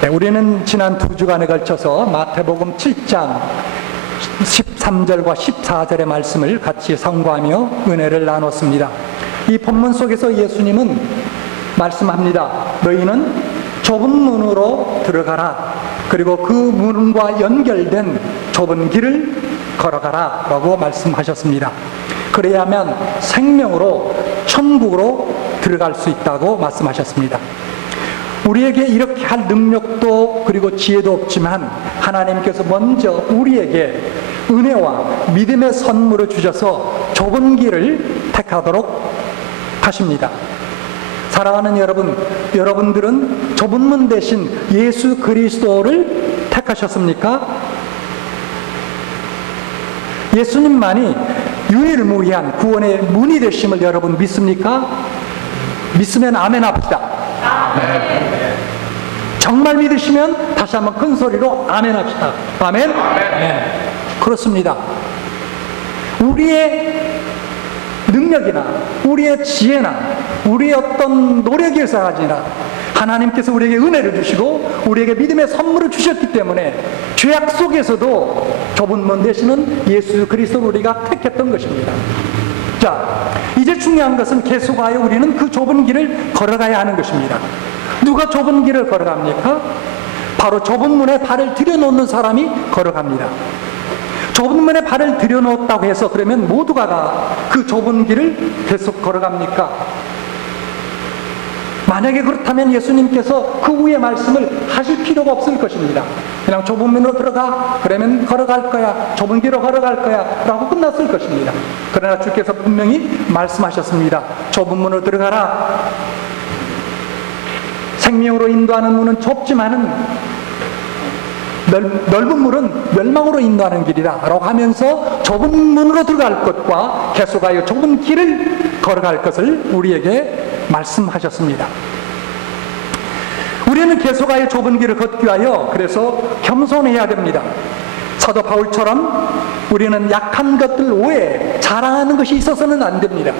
네, 우리는 지난 2주간에 걸쳐서 마태복음 7장 13절과 14절의 말씀을 같이 상고하며 은혜를 나눴습니다. 이 본문 속에서 예수님은 말씀합니다. 너희는 좁은 문으로 들어가라. 그리고 그 문과 연결된 좁은 길을 걸어가라 라고 말씀하셨습니다. 그래야만 생명으로 천국으로 들어갈 수 있다고 말씀하셨습니다. 우리에게 이렇게 할 능력도 그리고 지혜도 없지만 하나님께서 먼저 우리에게 은혜와 믿음의 선물을 주셔서 좁은 길을 택하도록 하십니다. 사랑하는 여러분, 여러분들은 좁은 문 대신 예수 그리스도를 택하셨습니까? 예수님만이 유일무이한 구원의 문이 되심을 여러분 믿습니까? 믿으면 아멘 합시다. 네. 정말 믿으시면 다시 한번 큰 소리로 아멘 합시다. 아멘? 네. 그렇습니다. 우리의 능력이나 우리의 지혜나 우리의 어떤 노력에서 아니라 하나님께서 우리에게 은혜를 주시고 우리에게 믿음의 선물을 주셨기 때문에 죄악 속에서도 좁은 문 대신은 예수 그리스도를 우리가 택했던 것입니다. 자, 이제 중요한 것은 계속하여 우리는 그 좁은 길을 걸어가야 하는 것입니다. 누가 좁은 길을 걸어갑니까? 바로 좁은 문에 발을 들여놓는 사람이 걸어갑니다. 좁은 문에 발을 들여놓았다고 해서 그러면 모두가 다 그 좁은 길을 계속 걸어갑니까? 만약에 그렇다면 예수님께서 그 후의 말씀을 하실 필요가 없을 것입니다. 그냥 좁은 문으로 들어가, 그러면 걸어갈 거야, 좁은 길로 걸어갈 거야 라고 끝났을 것입니다. 그러나 주께서 분명히 말씀하셨습니다. 좁은 문으로 들어가라. 생명으로 인도하는 문은 좁지만은 넓은 문은 멸망으로 인도하는 길이다 라고 하면서 좁은 문으로 들어갈 것과 계속하여 좁은 길을 걸어갈 것을 우리에게 말씀하셨습니다. 우리는 계속하여 좁은 길을 걷기 위하여 그래서 겸손해야 됩니다. 사도 바울처럼 우리는 약한 것들 외에 자랑하는 것이 있어서는 안 됩니다.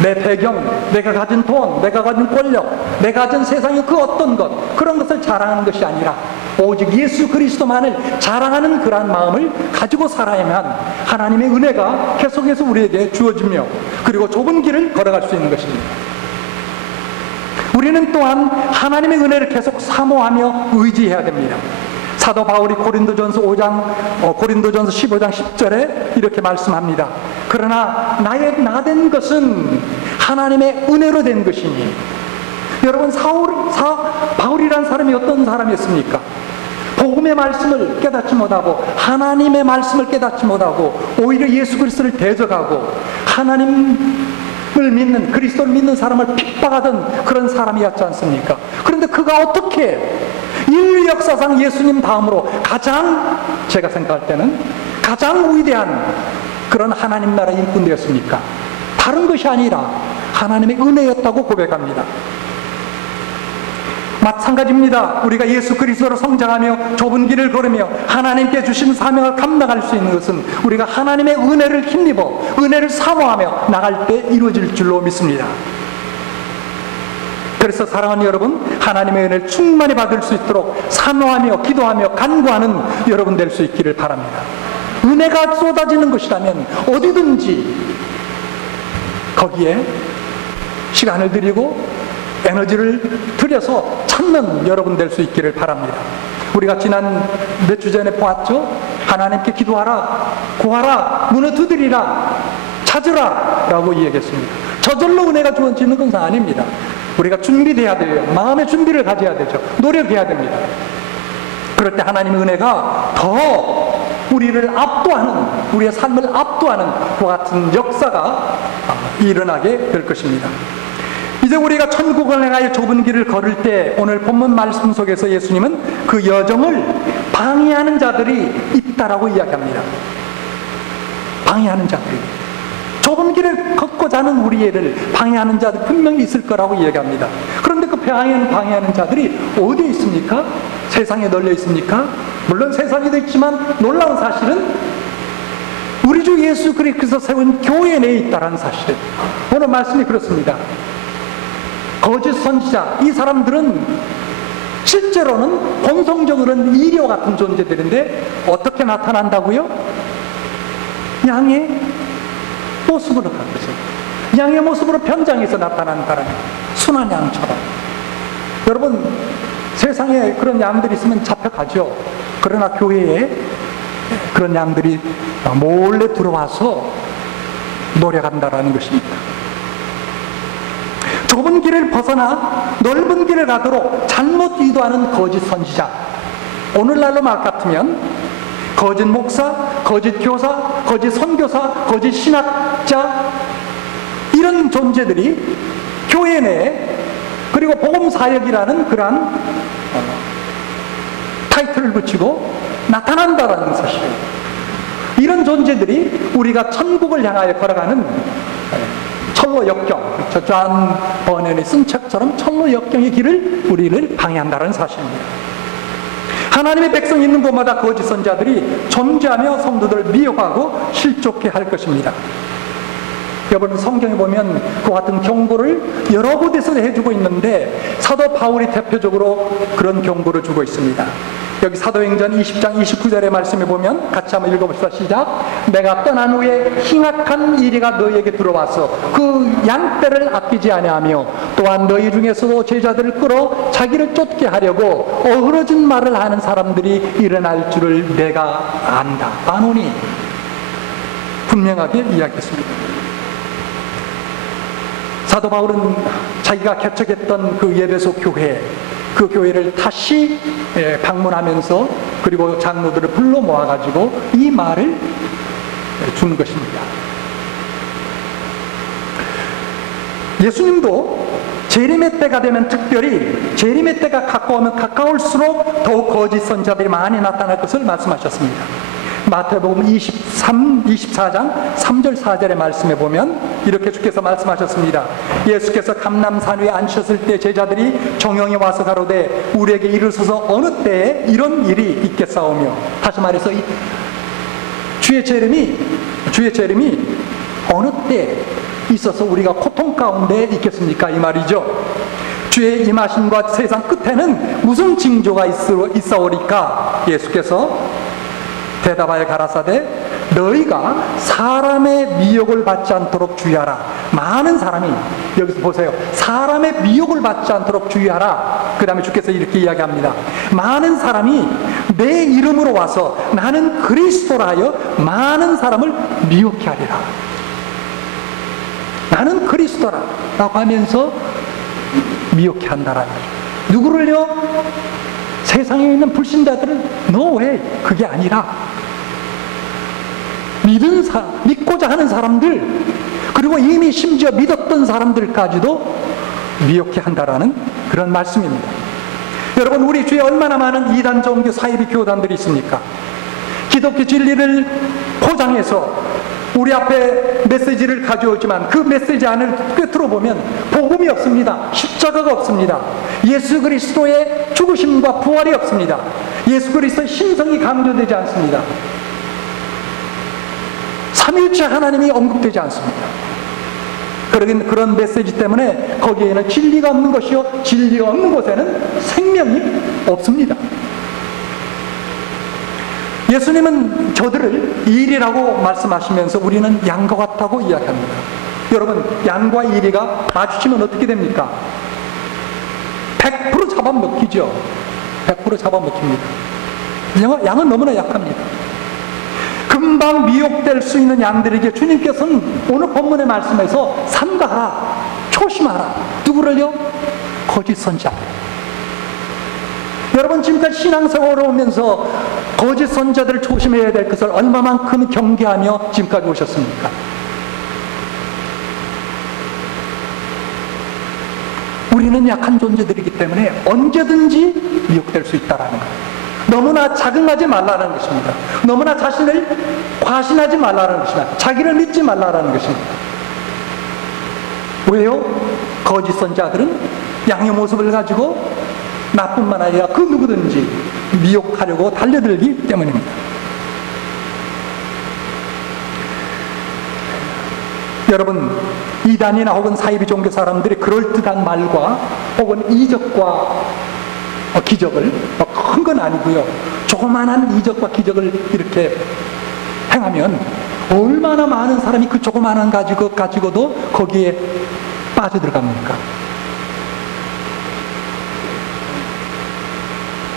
내 배경, 내가 가진 돈, 내가 가진 권력, 내가 가진 세상의 그 어떤 것, 그런 것을 자랑하는 것이 아니라 오직 예수 그리스도만을 자랑하는 그러한 마음을 가지고 살아야만 하나님의 은혜가 계속해서 우리에게 주어지며 그리고 좁은 길을 걸어갈 수 있는 것입니다. 우리는 또한 하나님의 은혜를 계속 사모하며 의지해야 됩니다. 사도 바울이 고린도전서 15장 10절에 이렇게 말씀합니다. 그러나 나의 나된 것은 하나님의 은혜로 된 것이니. 여러분, 바울이라는 사람이 어떤 사람이었습니까? 복음의 말씀을 깨닫지 못하고 하나님의 말씀을 깨닫지 못하고 오히려 예수 그리스도를 대적하고 하나님을 믿는, 그리스도를 믿는 사람을 핍박하던 그런 사람이었지 않습니까? 그런데 그가 어떻게 인류 역사상 예수님 다음으로 가장, 제가 생각할 때는 가장 위대한 그런 하나님 나라 일꾼 되었습니까? 다른 것이 아니라 하나님의 은혜였다고 고백합니다. 마찬가지입니다. 우리가 예수 그리스도로 성장하며 좁은 길을 걸으며 하나님께 주신 사명을 감당할 수 있는 것은 우리가 하나님의 은혜를 힘입어 은혜를 사모하며 나갈 때 이루어질 줄로 믿습니다. 그래서 사랑하는 여러분, 하나님의 은혜를 충만히 받을 수 있도록 사모하며 기도하며 간구하는 여러분 될 수 있기를 바랍니다. 은혜가 쏟아지는 것이라면 어디든지 거기에 시간을 들이고 에너지를 들여서 찾는 여러분 될 수 있기를 바랍니다. 우리가 지난 몇 주 전에 보았죠? 하나님께 기도하라, 구하라, 문을 두드리라, 찾으라 라고 이야기했습니다. 저절로 은혜가 주어지는 것은 아닙니다. 우리가 준비돼야 돼요. 마음의 준비를 가져야 되죠. 노력해야 됩니다. 그럴 때 하나님의 은혜가 더 우리를 압도하는, 우리의 삶을 압도하는 그와 같은 역사가 일어나게 될 것입니다. 이제 우리가 천국을 향하여 좁은 길을 걸을 때 오늘 본문 말씀 속에서 예수님은 그 여정을 방해하는 자들이 있다라고 이야기합니다. 방해하는 자들이, 좁은 길을 걷고자 하는 우리를 방해하는 자들 분명히 있을 거라고 이야기합니다. 그런데 그 방해하는 자들이 어디에 있습니까? 세상에 널려 있습니까? 물론 세상에도 있지만 놀라운 사실은 우리 주 예수 그리스도께서 세운 교회 내에 있다는 사실. 오늘 말씀이 그렇습니다. 거짓 선지자, 이 사람들은 실제로는 본성적으로는 이리와 같은 존재들인데 어떻게 나타난다고요? 양의 모습으로 갖고 있어요. 양의 모습으로 변장해서 나타나는 사람이 순한 양처럼. 여러분, 세상에 그런 양들이 있으면 잡혀가죠. 그러나 교회에 그런 양들이 몰래 들어와서 노력한다라는 것입니다. 좁은 길을 벗어나 넓은 길을 가도록 잘못 유도하는 거짓 선지자, 오늘날로 말 같으면 거짓 목사, 거짓 교사, 거짓 선교사, 거짓 신학자, 이런 존재들이 교회 내에, 그리고 복음사역이라는 그러한 타이틀을 붙이고 나타난다라는 사실이에요. 이런 존재들이 우리가 천국을 향하여 걸어가는 철로 역경, 존 버넌이 쓴 책처럼 철로 역경의 길을 우리를 방해한다는 사실입니다. 하나님의 백성이 있는 곳마다 거짓 선자들이 존재하며 성도들을 미혹하고 실족해 할 것입니다. 여러분, 성경에 보면 그 같은 경고를 여러 곳에서 해주고 있는데 사도 바울이 대표적으로 그런 경고를 주고 있습니다. 여기 사도행전 20장 29절의 말씀에 보면 같이 한번 읽어봅시다. 시작. 내가 떠난 후에 흉악한 이리가 너희에게 들어와서 그 양떼를 아끼지 아니하며 또한 너희 중에서도 제자들을 끌어 자기를 쫓게 하려고 어그러진 말을 하는 사람들이 일어날 줄을 내가 안다. 아노니 분명하게 이야기했습니다. 사도 바울은 자기가 개척했던 그 예배소 교회, 그 교회를 다시 방문하면서 그리고 장로들을 불러 모아가지고 이 말을 준 것입니다. 예수님도 재림의 때가 되면, 특별히 재림의 때가 가까우면 가까울수록 더욱 거짓 선자들이 많이 나타날 것을 말씀하셨습니다. 마태복음 24장 3절 4절의 말씀에 보면 이렇게 주께서 말씀하셨습니다. 예수께서 감람산 위에 앉으셨을 때 제자들이 정령이 와서 가로되 우리에게 이르소서 어느 때에 이런 일이 있겠사오며, 다시 말해서 주의 재림이 어느 때 있어서 우리가 고통 가운데 있겠습니까? 이 말이죠. 주의 임하심과 세상 끝에는 무슨 징조가 있사오리까? 예수께서 대답하여 가라사대 너희가 사람의 미혹을 받지 않도록 주의하라. 많은 사람이, 여기서 보세요, 사람의 미혹을 받지 않도록 주의하라. 그 다음에 주께서 이렇게 이야기합니다. 많은 사람이 내 이름으로 와서 나는 그리스도라 하여 많은 사람을 미혹해 하리라. 나는 그리스도라 라고 하면서 미혹해 한다라는 거죠. 누구를요? 세상에 있는 불신자들은 no way, 그게 아니라 믿고자 하는 사람들, 그리고 이미 심지어 믿었던 사람들까지도 미혹해 한다라는 그런 말씀입니다. 여러분, 우리 주위에 얼마나 많은 이단 종교 사이비 교단들이 있습니까? 기독교 진리를 포장해서 우리 앞에 메시지를 가져오지만 그 메시지 안을 꿰뚫어 보면 복음이 없습니다. 십자가가 없습니다. 예수 그리스도의 죽으심과 부활이 없습니다. 예수 그리스도의 신성이 강조되지 않습니다. 삼위일체 하나님이 언급되지 않습니다. 그런 메시지 때문에 거기에는 진리가 없는 것이요, 진리가 없는 곳에는 생명이 없습니다. 예수님은 저들을 일이라고 말씀하시면서 우리는 양과 같다고 이야기합니다. 여러분, 양과 이리가 마주치면 어떻게 됩니까? 100% 잡아먹히죠. 100% 잡아먹힙니다. 양은 너무나 약합니다. 금방 미혹될 수 있는 양들에게 주님께서는 오늘 본문의 말씀에서 삼가하라, 조심하라. 누구를요? 거짓 선자. 여러분, 지금까지 신앙생활을 오면서 거짓 선자들을 조심해야 될 것을 얼마만큼 경계하며 지금까지 오셨습니까? 우리는 약한 존재들이기 때문에 언제든지 미혹될 수 있다는 거예요. 너무나 자긍하지 말라는 것입니다. 너무나 자신을 과신하지 말라는 것입니다. 자기를 믿지 말라는 것입니다. 왜요? 거짓 선자들은 양의 모습을 가지고 나뿐만 아니라 그 누구든지 미혹하려고 달려들기 때문입니다. 여러분, 이단이나 혹은 사이비 종교 사람들이 그럴듯한 말과 혹은 이적과 기적을, 큰 건 아니고요. 조그마한 이적과 기적을 이렇게 행하면 얼마나 많은 사람이 그 조그마한 가지고도 거기에 빠져들어갑니까?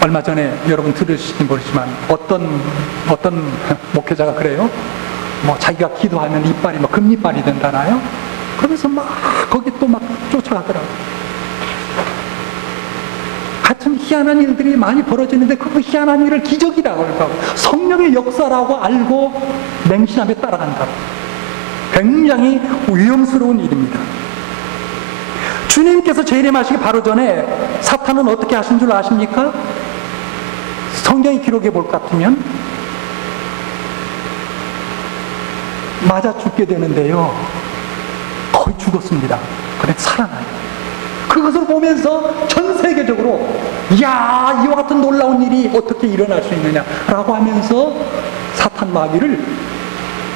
얼마 전에 여러분 들으실지 모르지만 어떤 목회자가 그래요. 뭐 자기가 기도하면 이빨이 뭐 금이빨이 된다나요? 그러면서 막 거기 또 막 쫓아가더라고요. 같은 희한한 일들이 많이 벌어지는데 그 희한한 일을 기적이라고 하고 성령의 역사라고 알고 맹신하며 따라간다. 굉장히 위험스러운 일입니다. 주님께서 재림하시기 바로 전에 사탄은 어떻게 하신 줄 아십니까? 성경의 기록에 볼 것 같으면 맞아 죽게 되는데요, 거의 죽었습니다. 그래 살아나요. 그것을 보면서 전 세계적으로 이야, 이와 같은 놀라운 일이 어떻게 일어날 수 있느냐라고 하면서 사탄 마귀를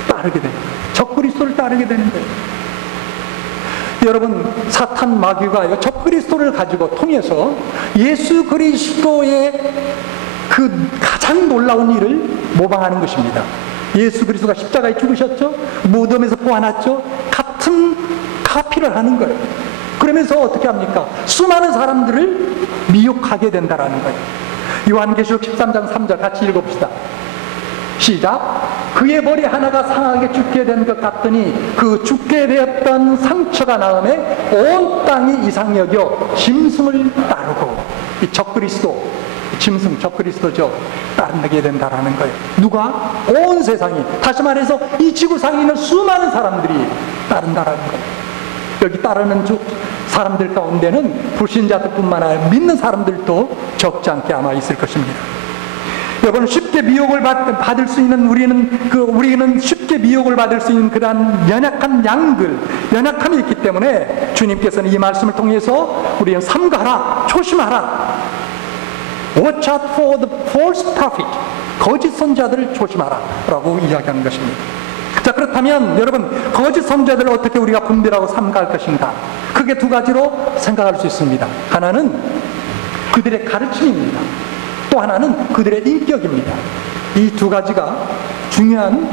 따르게 되는 거예요. 적그리스도를 따르게 되는 거예요. 여러분, 사탄 마귀가 적그리스도를 가지고 통해서 예수 그리스도의 그 가장 놀라운 일을 모방하는 것입니다. 예수 그리스도가 십자가에 죽으셨죠? 무덤에서 부활했죠? 같은 카피를 하는 거예요. 그러면서 어떻게 합니까? 수많은 사람들을 미혹하게 된다라는 거예요. 요한계시록 13장 3절 같이 읽어봅시다. 시작. 그의 머리 하나가 상하게 죽게 된 것 같더니 그 죽게 되었던 상처가 나음에 온 땅이 이상 여겨 짐승을 따르고, 이 적그리스도, 짐승 적그리스도죠, 따르게 된다라는 거예요. 누가? 온 세상이, 다시 말해서 이 지구상에 있는 수많은 사람들이 따른다라는 거예요. 여기 따르는 사람들 가운데는 불신자들뿐만 아니라 믿는 사람들도 적지 않게 아마 있을 것입니다. 여러분, 쉽게 미혹을 받을 수 있는 우리는 쉽게 미혹을 받을 수 있는 그러한 연약한 양들, 연약함이 있기 때문에 주님께서는 이 말씀을 통해서 우리는 삼가라, 조심하라. Watch out for the false prophet. 거짓 선자들을 조심하라 라고 이야기하는 것입니다. 자, 그렇다면 여러분, 거짓 선자들을 어떻게 우리가 분별하고 삼가할 것인가? 크게 두 가지로 생각할 수 있습니다. 하나는 그들의 가르침입니다. 또 하나는 그들의 인격입니다. 이 두 가지가 중요한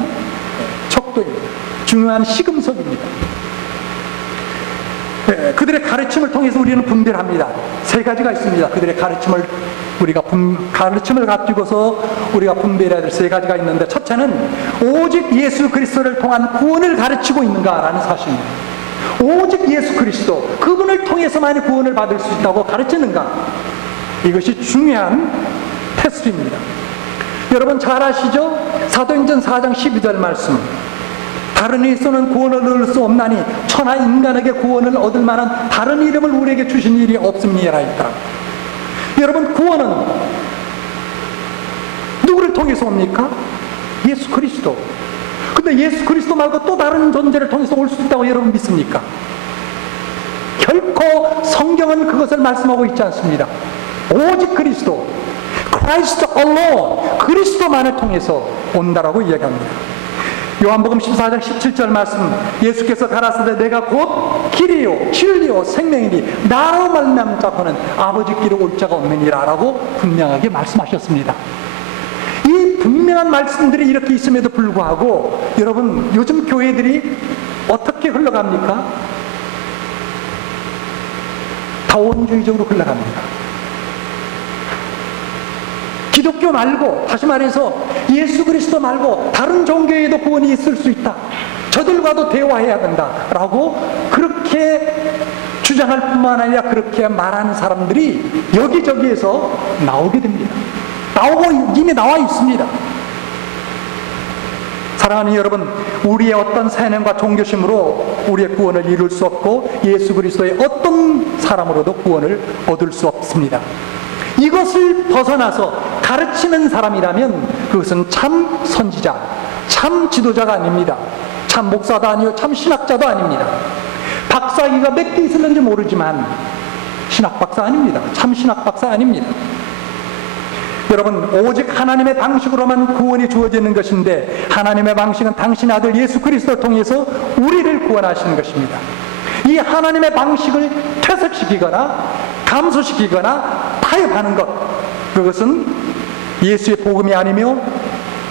척도입니다. 중요한 시금석입니다. 그들의 가르침을 통해서 우리는 분별합니다. 세 가지가 있습니다. 그들의 가르침을 가지고서 우리가 분별해야 될 세 가지가 있는데, 첫째는 오직 예수 그리스도를 통한 구원을 가르치고 있는가라는 사실입니다. 오직 예수 그리스도, 그분을 통해서만 구원을 받을 수 있다고 가르치는가? 이것이 중요한 테스트입니다. 여러분 잘 아시죠? 사도행전 4장 12절 말씀. 다른 이에서는 구원을 얻을 수 없나니 천하 인간에게 구원을 얻을 만한 다른 이름을 우리에게 주신 일이 없음이라 했다. 여러분, 구원은 누구를 통해서 옵니까? 예수 그리스도. 근데 예수 그리스도 말고 또 다른 존재를 통해서 올 수 있다고 여러분 믿습니까? 결코 성경은 그것을 말씀하고 있지 않습니다. 오직 그리스도, Christ alone, 그리스도만을 통해서 온다라고 이야기합니다. 요한복음 14장 17절 말씀, 예수께서 가라사대 내가 곧 길이요 진리요 생명이니 나로 말미암은 자고는 아버지께로 올 자가 없느니라 라고 분명하게 말씀하셨습니다. 이 분명한 말씀들이 이렇게 있음에도 불구하고 여러분, 요즘 교회들이 어떻게 흘러갑니까? 다원주의적으로 흘러갑니다. 기독교 말고, 다시 말해서 예수 그리스도 말고 다른 종교에도 구원이 있을 수 있다, 저들과도 대화해야 된다라고 그렇게 주장할 뿐만 아니라 그렇게 말하는 사람들이 여기저기에서 나오게 됩니다. 이미 나와 있습니다. 사랑하는 여러분, 우리의 어떤 세뇌과 종교심으로 우리의 구원을 이룰 수 없고 예수 그리스도의 어떤 사람으로도 구원을 얻을 수 없습니다. 이것을 벗어나서 가르치는 사람이라면 그것은 참 선지자, 참 지도자가 아닙니다. 참 목사도 아니요 참 신학자도 아닙니다. 박사학위가 몇 개 있었는지 모르지만 신학 박사 아닙니다. 참 신학 박사 아닙니다. 여러분, 오직 하나님의 방식으로만 구원이 주어지는 것인데, 하나님의 방식은 당신의 아들 예수 그리스도를 통해서 우리를 구원하시는 것입니다. 이 하나님의 방식을 퇴색시키거나 감소시키거나 타협하는 것, 그것은 예수의 복음이 아니며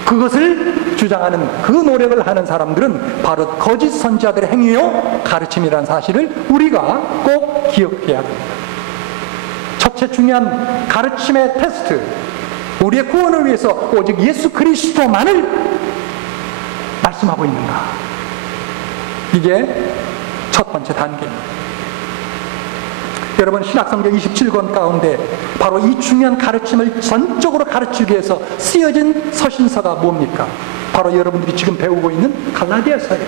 그것을 주장하는 그 노력을 하는 사람들은 바로 거짓 선지자들의 행위요 가르침이라는 사실을 우리가 꼭 기억해야 합니다. 첫째 중요한 가르침의 테스트, 우리의 구원을 위해서 오직 예수 그리스도만을 말씀하고 있는가, 이게 첫 번째 단계입니다. 여러분, 신약성경 27권 가운데 바로 이 중요한 가르침을 전적으로 가르치기 위해서 쓰여진 서신서가 뭡니까? 바로 여러분들이 지금 배우고 있는 갈라디아서예요.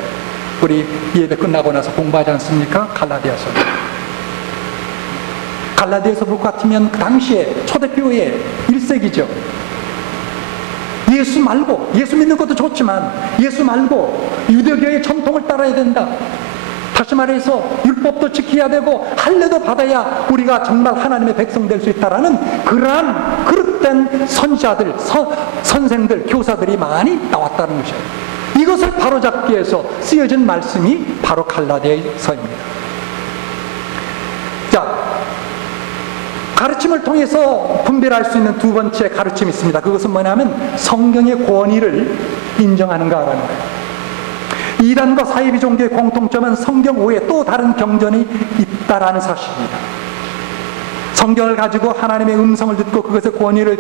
우리 예배 끝나고 나서 공부하지 않습니까? 갈라디아서. 갈라디아서 볼 것 같으면 그 당시에 초대교회 1세기죠. 예수 말고, 예수 믿는 것도 좋지만 예수 말고 유대교의 전통을 따라야 된다. 다시 말해서 율법도 지켜야 되고 할례도 받아야 우리가 정말 하나님의 백성 될 수 있다라는 그러한 그릇된 선지자들, 선생들, 교사들이 많이 나왔다는 것이에요. 이것을 바로잡기 위해서 쓰여진 말씀이 바로 갈라디아서입니다. 자, 가르침을 통해서 분별할 수 있는 두 번째 가르침이 있습니다. 그것은 뭐냐면 성경의 권위를 인정하는가라는 거예요. 이단과 사이비 종교의 공통점은 성경 외에 또 다른 경전이 있다라는 사실입니다. 성경을 가지고 하나님의 음성을 듣고 그것에 권위를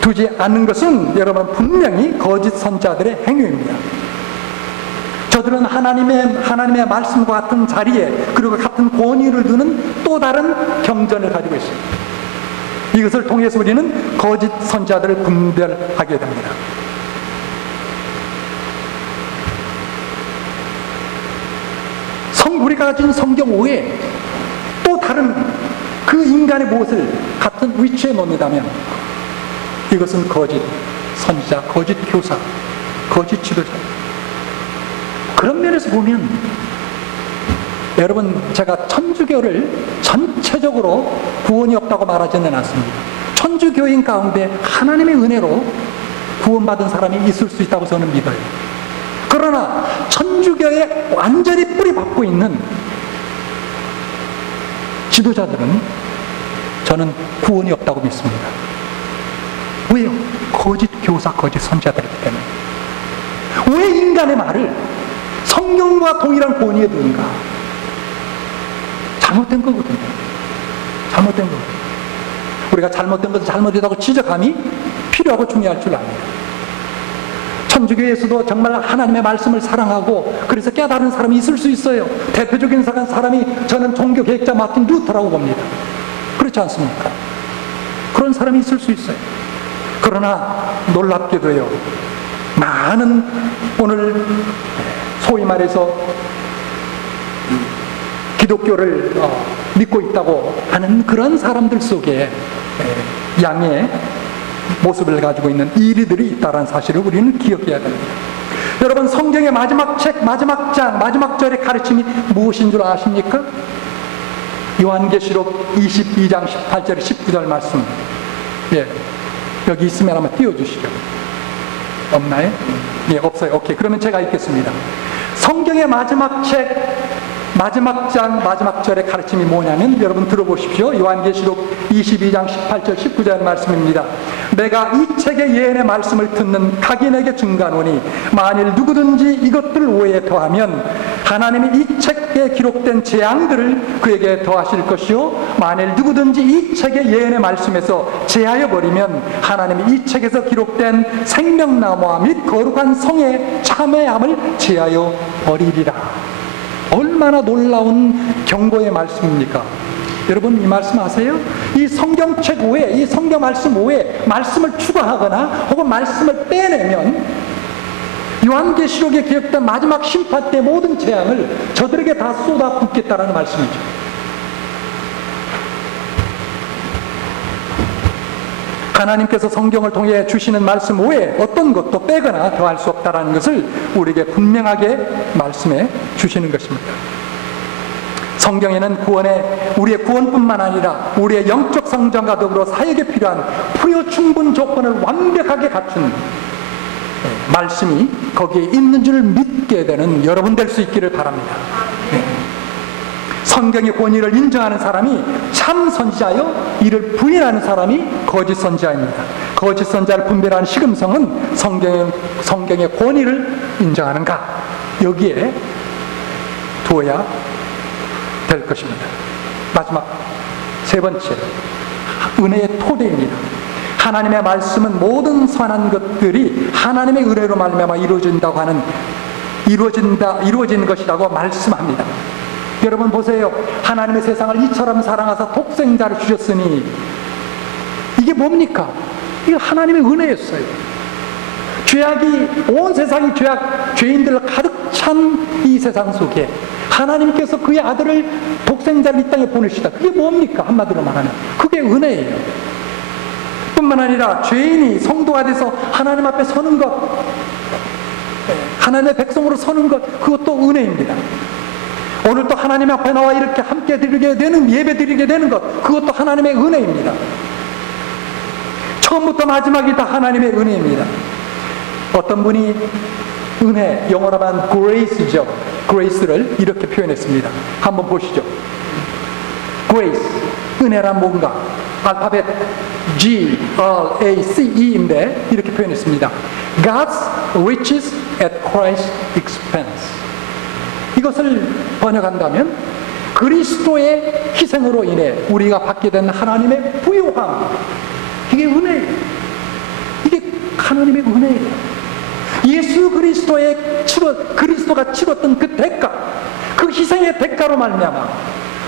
두지 않는 것은 여러분 분명히 거짓 선지자들의 행위입니다. 저들은 하나님의 말씀과 같은 자리에 그리고 같은 권위를 두는 또 다른 경전을 가지고 있습니다. 이것을 통해서 우리는 거짓 선지자들을 분별하게 됩니다. 우리가 가진 성경 외에 또 다른 그 인간의 무엇을 같은 위치에 놓는다면 이것은 거짓 선지자, 거짓 교사, 거짓 지도자. 그런 면에서 보면 여러분, 제가 천주교를 전체적으로 구원이 없다고 말하지는 않습니다. 천주교인 가운데 하나님의 은혜로 구원받은 사람이 있을 수 있다고 저는 믿어요. 그러나 천주교에 완전히 뿌리 박고 있는 지도자들은 저는 구원이 없다고 믿습니다. 왜요? 거짓 교사, 거짓 선지자들이기 때문에. 왜 인간의 말을 성경과 동일한 권위에 두는가? 잘못된 거거든요. 잘못된 거거든요. 우리가 잘못된 것을 잘못이라고 지적함이 필요하고 중요할 줄 압니다. 천주교에서도 정말 하나님의 말씀을 사랑하고 그래서 깨달은 사람이 있을 수 있어요. 대표적인 사람이 저는 종교 개혁자 마틴 루터라고 봅니다. 그렇지 않습니까? 그런 사람이 있을 수 있어요. 그러나 놀랍게도요, 많은 오늘 소위 말해서 기독교를 믿고 있다고 하는 그런 사람들 속에 양의 모습을 가지고 있는 이리들이 있다는 사실을 우리는 기억해야 됩니다. 여러분, 성경의 마지막 책, 마지막 장, 마지막 절의 가르침이 무엇인 줄 아십니까? 요한계시록 22장 18절 19절 말씀. 예, 여기 있으면 한번 띄워주시죠. 없나요? 예, 없어요. 오케이, 그러면 제가 읽겠습니다. 성경의 마지막 책, 마지막 장, 마지막 절의 가르침이 뭐냐면 여러분 들어보십시오. 요한계시록 22장 18절 19절 말씀입니다. 내가 이 책의 예언의 말씀을 듣는 각인에게 증가하노니 만일 누구든지 이것들 외에 더하면 하나님이 이 책에 기록된 재앙들을 그에게 더하실 것이요 만일 누구든지 이 책의 예언의 말씀에서 제하여 버리면 하나님이 이 책에서 기록된 생명나무와 및 거룩한 성의 참회함을 제하여 버리리라. 얼마나 놀라운 경고의 말씀입니까? 여러분, 이 말씀 아세요? 이 성경책 외에, 이 성경 말씀 외에 말씀을 추가하거나 혹은 말씀을 빼내면 요한계시록에 기록된 마지막 심판 때 모든 재앙을 저들에게 다 쏟아붓겠다라는 말씀이죠. 하나님께서 성경을 통해 주시는 말씀 외에 어떤 것도 빼거나 더할 수 없다는 것을 우리에게 분명하게 말씀해 주시는 것입니다. 성경에는 우리의 구원뿐만 아니라 우리의 영적 성장과 더불어 사역에 필요한 부여 충분 조건을 완벽하게 갖춘 말씀이 거기에 있는 줄 믿게 되는 여러분 될 수 있기를 바랍니다. 성경의 권위를 인정하는 사람이 참 선지자요, 이를 부인하는 사람이 거짓 선지자입니다. 거짓 선지자를 분별하는 시금성은 성경의 권위를 인정하는가, 여기에 두어야 될 것입니다. 마지막 세 번째, 은혜의 토대입니다. 하나님의 말씀은 모든 선한 것들이 하나님의 은혜로 말미암아 이루어진 것이라고 말씀합니다. 여러분 보세요. 하나님의 세상을 이처럼 사랑하사 독생자를 주셨으니, 이게 뭡니까? 이게 하나님의 은혜였어요. 온 세상이 죄인들로 가득 찬 이 세상 속에 하나님께서 그의 아들을, 독생자를 이 땅에 보내시다. 그게 뭡니까? 한마디로 말하면 그게 은혜예요. 뿐만 아니라 죄인이 성도가 돼서 하나님 앞에 서는 것, 하나님의 백성으로 서는 것, 그것도 은혜입니다. 오늘 또 하나님 앞에 나와 이렇게 함께 드리게 되는, 예배 드리게 되는 것, 그것도 하나님의 은혜입니다. 처음부터 마지막이 다 하나님의 은혜입니다. 어떤 분이 은혜, 영어로 하면 grace죠. grace를 이렇게 표현했습니다. 한번 보시죠. grace, 은혜란 뭔가? 알파벳 G-R-A-C-E인데 이렇게 표현했습니다. God's riches at Christ's expense. 이것을 번역한다면 그리스도의 희생으로 인해 우리가 받게 된 하나님의 부요함, 이게 은혜예요. 이게 하나님의 은혜예요. 예수 그리스도가 치렀던 그 대가, 그 희생의 대가로 말미암아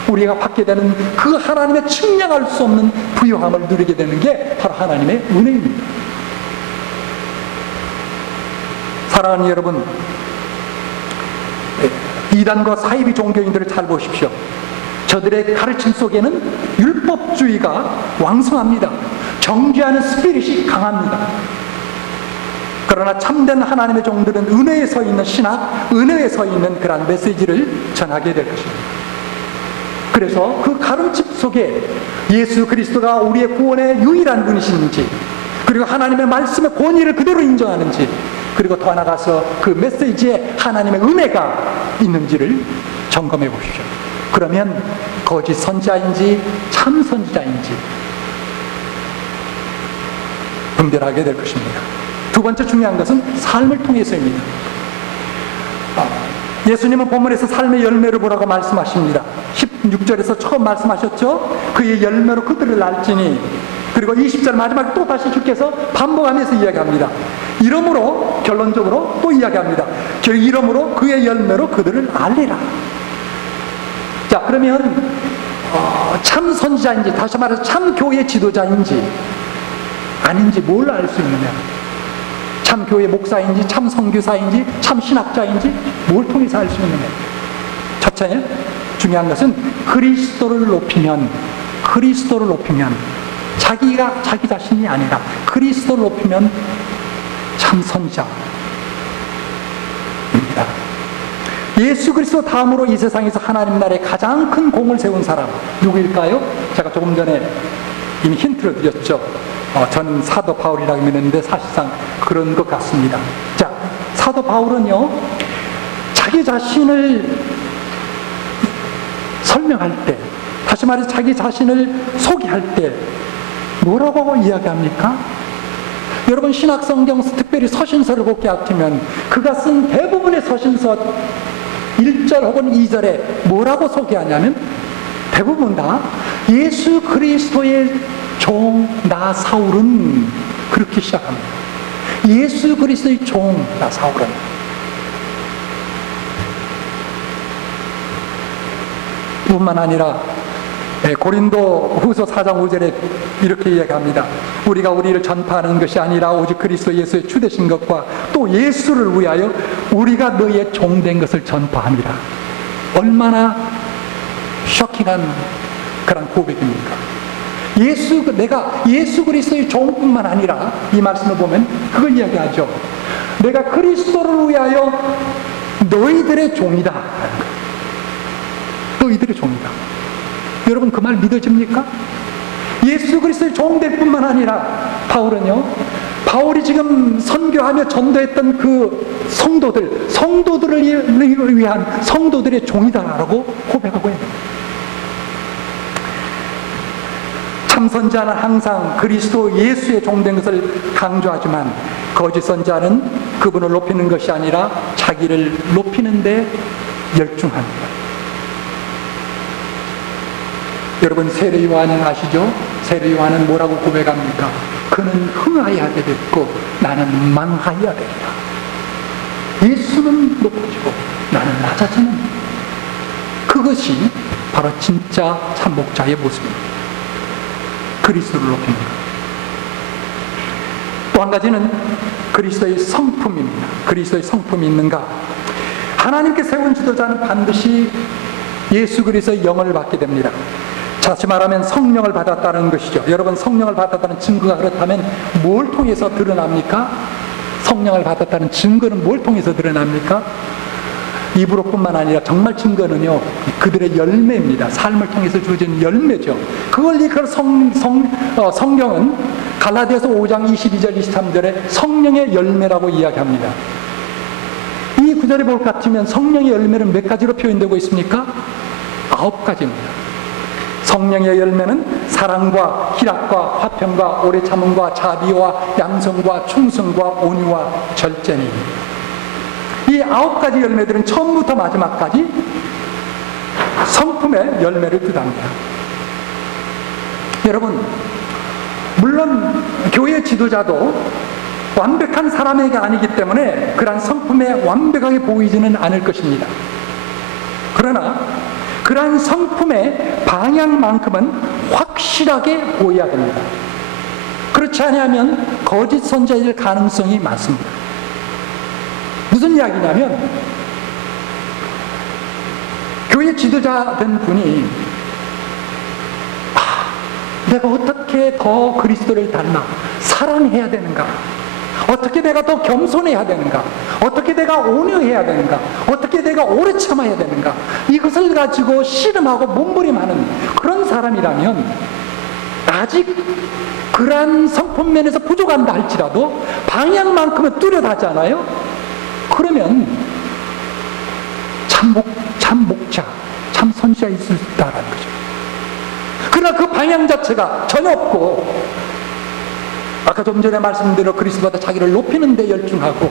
우리가 받게 되는 그 하나님의 측량할 수 없는 부요함을 누리게 되는 게 바로 하나님의 은혜입니다. 사랑하는 여러분, 이단과 사이비 종교인들을 잘 보십시오. 저들의 가르침 속에는 율법주의가 왕성합니다. 정죄하는 스피릿이 강합니다. 그러나 참된 하나님의 종들은 은혜에 서 있는 신학, 은혜에 서 있는 그런 메시지를 전하게 될 것입니다. 그래서 그 가르침 속에 예수 그리스도가 우리의 구원의 유일한 분이신지, 그리고 하나님의 말씀의 권위를 그대로 인정하는지, 그리고 더 나아가서 그 메시지에 하나님의 은혜가 있는지를 점검해 보십시오. 그러면 거짓 선지자인지 참 선지자인지 분별하게 될 것입니다. 두 번째 중요한 것은 삶을 통해서입니다. 예수님은 본문에서 삶의 열매를 보라고 말씀하십니다. 16절에서 처음 말씀하셨죠. 그의 열매로 그들을 알지니, 그리고 20절 마지막에 또 다시 주께서 반복하면서 이야기합니다. 이러므로, 결론적으로 또 이야기합니다. 이러므로 그의 열매로 그들을 알리라. 자, 그러면 참 선지자인지, 다시 말해서 참 교회 지도자인지 아닌지 뭘 알 수 있느냐? 참 교회 목사인지, 참 선교사인지, 참 신학자인지 뭘 통해서 알 수 있느냐? 첫째, 중요한 것은 그리스도를 높이면 자기 자신이 아니라 그리스도를 높이면 참 선지자입니다. 예수 그리스도 다음으로 이 세상에서 하나님 나라에 가장 큰 공을 세운 사람 누구일까요? 제가 조금 전에 이미 힌트를 드렸죠. 저는 사도 바울이라고 믿는데 사실상 그런 것 같습니다. 자, 사도 바울은요, 자기 자신을 설명할 때, 다시 말해서 자기 자신을 소개할 때 뭐라고 이야기합니까? 여러분, 신약성경, 특별히 서신서를 보게 하시면 그가 쓴 대부분의 서신서 1절 혹은 2절에 뭐라고 소개하냐면 대부분 다 예수 그리스도의 종 나 사울은, 그렇게 시작합니다. 예수 그리스도의 종 나 사울은. 뿐만 아니라 고린도 후서 4장 5절에 이렇게 이야기합니다. 우리가 우리를 전파하는 것이 아니라 오직 그리스도 예수의 주되신 것과 또 예수를 위하여 우리가 너희의 종된 것을 전파함이라. 얼마나 쇼킹한 그런 고백입니까? 내가 예수 그리스도의 종뿐만 아니라, 이 말씀을 보면 그걸 이야기하죠. 내가 그리스도를 위하여 너희들의 종이다. 너희들의 종이다. 여러분, 그 말 믿어집니까? 예수 그리스도의 종될 뿐만 아니라 바울이 지금 선교하며 전도했던 그 성도들을 위한 성도들의 종이다라고 고백하고 있는 거예요. 참 선지자는 항상 그리스도 예수의 종된 것을 강조하지만 거짓 선지자는 그분을 높이는 것이 아니라 자기를 높이는 데 열중합니다. 여러분, 세례 요한은 아시죠? 세례 요한은 뭐라고 고백합니까? 그는 흥하여야 되겠고 나는 망하여야 되리라. 예수는 높아지고 나는 낮아지는, 그것이 바로 진짜 참 목자의 모습입니다. 그리스도를 높이는 것. 또 한 가지는 그리스도의 성품입니다. 그리스도의 성품이 있는가? 하나님께 세운 지도자는 반드시 예수 그리스도의 영을 받게 됩니다. 다시 말하면 성령을 받았다는 것이죠. 여러분, 성령을 받았다는 증거가 그렇다면 뭘 통해서 드러납니까? 성령을 받았다는 증거는 뭘 통해서 드러납니까? 입으로뿐만 아니라 정말 증거는요, 그들의 열매입니다. 삶을 통해서 주어진 열매죠. 그걸 성경은 갈라디아서 5장 22절 23절에 성령의 열매라고 이야기합니다. 이 구절에 볼 것 같으면 성령의 열매는 몇 가지로 표현되고 있습니까? 9가지입니다. 성령의 열매는 사랑과 희락과 화평과 오래 참음과 자비와 양성과 충성과 온유와 절제니. 이 9가지 열매들은 처음부터 마지막까지 성품의 열매를 뜻합니다. 여러분, 물론 교회 지도자도 완벽한 사람에게 아니기 때문에 그러한 성품에 완벽하게 보이지는 않을 것입니다. 그러나 그러한 성품의 방향만큼은 확실하게 보여야 됩니다. 그렇지 않으면 거짓 선지자일 가능성이 많습니다. 무슨 이야기냐면, 교회 지도자 된 분이 내가 어떻게 더 그리스도를 닮아 사랑해야 되는가, 어떻게 내가 더 겸손해야 되는가, 어떻게 내가 온유해야 되는가, 어떻게 내가 오래 참아야 되는가, 이것을 가지고 씨름하고 몸부림하는 그런 사람이라면 아직 그러한 성품면에서 부족한다 할지라도 방향만큼은 뚜렷하잖아요. 그러면 참 목자, 참 선지자가 있을 수 있다는 거죠. 그러나 그 방향 자체가 전혀 없고, 아까 좀 전에 말씀드린 그리스도보다 자기를 높이는 데 열중하고,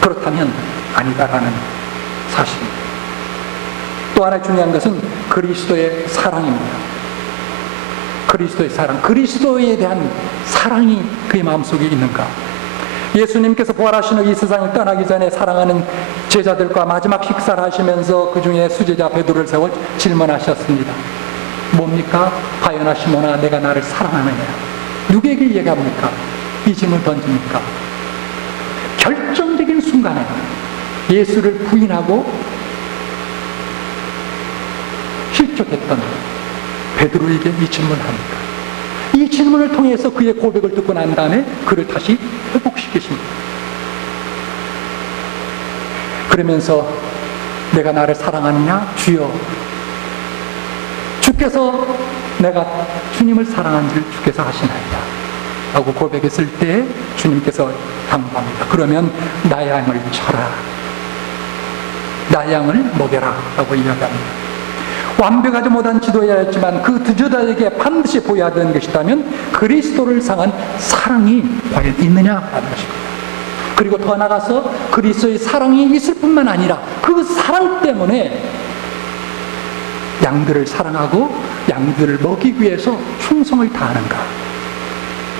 그렇다면 아니다라는 사실입니다. 또 하나 중요한 것은 그리스도의 사랑입니다. 그리스도의 사랑, 그리스도에 대한 사랑이 그의 마음속에 있는가? 예수님께서 부활하신 후 이 세상을 떠나기 전에 사랑하는 제자들과 마지막 식사를 하시면서 그 중에 수제자 베드로를 세워 질문하셨습니다. 뭡니까? 하여나 시몬아, 내가 나를 사랑하느냐? 누구에게 얘기합니까? 이 질문을 던집니까? 결정적인 순간에 예수를 부인하고 실족했던 베드로에게 이 질문을 합니다. 이 질문을 통해서 그의 고백을 듣고 난 다음에 그를 다시 회복시키십니다. 그러면서 내가 나를 사랑하느냐? 주여, 주께서 내가 주님을 사랑한 줄 주께서 아시나이다 라고 고백했을 때 주님께서 당부합니다. 그러면 나의 양을 쳐라, 나의 양을 먹여라 라고 이야기합니다. 완벽하지 못한 지도자였지만 그 지도자에게 반드시 보여야 되는 것이라면 그리스도를 향한 사랑이 과연 있느냐라는 것입니다. 그리고 더 나아가서 그리스도의 사랑이 있을 뿐만 아니라 그 사랑 때문에 양들을 사랑하고 양들을 먹이기 위해서 충성을 다하는가,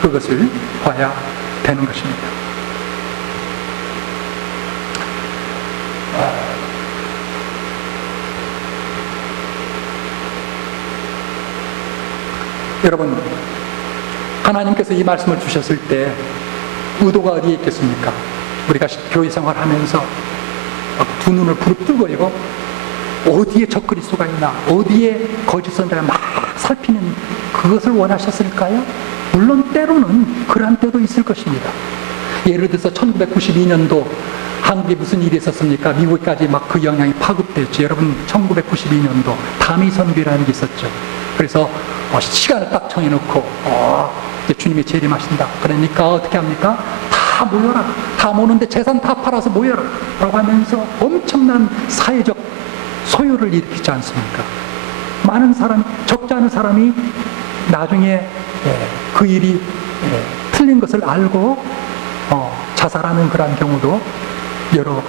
그것을 봐야 되는 것입니다. 여러분, 하나님께서 이 말씀을 주셨을 때 의도가 어디에 있겠습니까? 우리가 교회 생활하면서 두 눈을 부릅뜨고 이거 어디에 적그리스도가 있나, 어디에 거짓 선지자가 막 살피는 그것을 원하셨을까요? 물론 때로는 그러한 때도 있을 것입니다. 예를 들어서 1992년도 한국에 무슨 일이 있었습니까? 미국까지 막 그 영향이 파급됐죠. 여러분, 1992년도 다미 선교라는 게 있었죠. 그래서 시간을 딱 정해놓고 이제 주님이 재림하신다. 그러니까 어떻게 합니까? 다 모여라. 다 모는데 재산 다 팔아서 모여라 라고 하면서 엄청난 사회적 소요를 일으키지 않습니까? 많은 사람이, 적지 않은 사람이 나중에 그 일이 틀린 것을 알고 자살하는 그러한 경우도 여러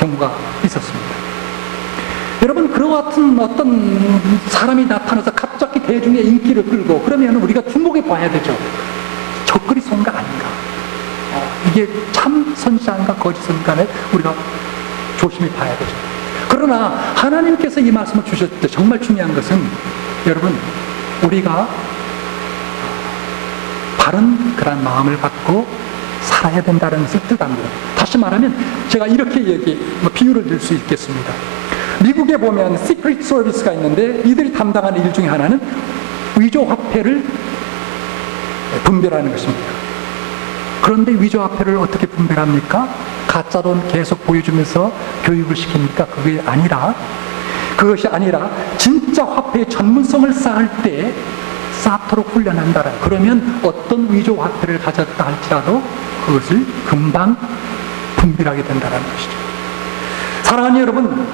경우가 있었습니다. 여러분, 그와 같은 어떤 사람이 나타나서 갑자기 대중의 인기를 끌고 그러면 우리가 주목해 봐야 되죠. 저 그리스도인가 아닌가? 이게 참 선지자인가 거짓 선지자인가 우리가 조심히 봐야 되죠. 그러나 하나님께서 이 말씀을 주셨을 때 정말 중요한 것은 여러분, 우리가 바른 그런 마음을 갖고 살아야 된다는 것을 뜻합니다. 다시 말하면 제가 이렇게 비유를 들 수 있겠습니다. 미국에 보면 시크릿 서비스가 있는데 이들이 담당하는 일 중에 하나는 위조 화폐를 분별하는 것입니다. 그런데 위조 화폐를 어떻게 분별합니까? 가짜 돈 계속 보여주면서 교육을 시킵니까? 그것이 아니라 진짜 화폐의 전문성을 쌓을 때 쌓도록 훈련한다라. 그러면 어떤 위조 화폐를 가졌다 할지라도 그것을 금방 분별하게 된다는 것이죠. 사랑하는 여러분,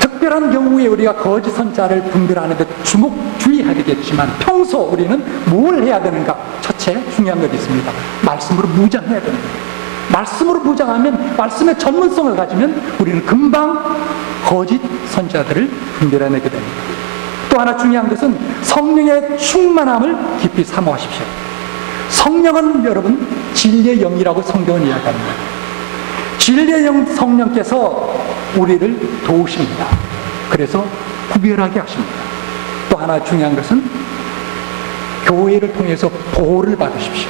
특별한 경우에 우리가 거짓 선자를 분별하는 데 주의해야 되겠지만 평소 우리는 뭘 해야 되는가? 첫째, 중요한 것이 있습니다. 말씀으로 무장해야 됩니다. 말씀으로 무장하면, 말씀의 전문성을 가지면 우리는 금방 거짓 선자들을 분별해내게 됩니다. 또 하나 중요한 것은 성령의 충만함을 깊이 사모하십시오. 성령은 여러분 진리의 영이라고 성경은 이야기합니다. 진리의 영 성령께서 우리를 도우십니다. 그래서 구별하게 하십니다. 또 하나 중요한 것은 교회를 통해서 보호를 받으십시오.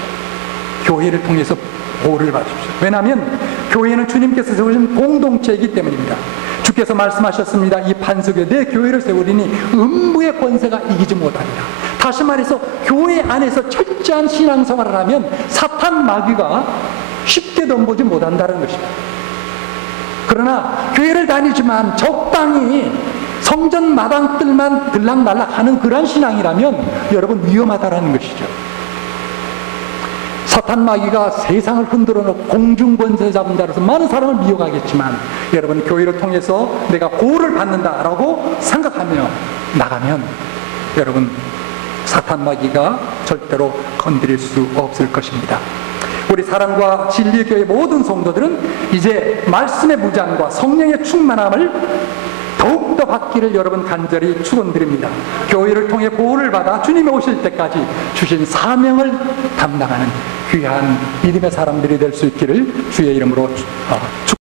교회를 통해서 보호를 받으십시오. 왜냐하면 교회는 주님께서 세우신 공동체이기 때문입니다. 주께서 말씀하셨습니다. 이 반석에 내 교회를 세우리니 음부의 권세가 이기지 못하리라. 다시 말해서 교회 안에서 철저한 신앙생활을 하면 사탄 마귀가 쉽게 덤보지 못한다는 것입니다. 그러나 교회를 다니지만 적당히 성전 마당들만 들락날락 하는 그런 신앙이라면 여러분 위험하다는 것이죠. 사탄 마귀가 세상을 흔들어 놓고 공중권세 잡은 자로서 많은 사람을 미혹하겠지만 여러분, 교회를 통해서 내가 보호를 받는다라고 생각하며 나가면 여러분, 사탄 마귀가 절대로 건드릴 수 없을 것입니다. 우리 사랑과 진리의 교회 모든 성도들은 이제 말씀의 무장과 성령의 충만함을 더욱더 받기를 여러분 간절히 축원드립니다. 교회를 통해 보호를 받아 주님이 오실 때까지 주신 사명을 담당하는 귀한 믿음의 사람들이 될 수 있기를 주의 이름으로 축원합니다.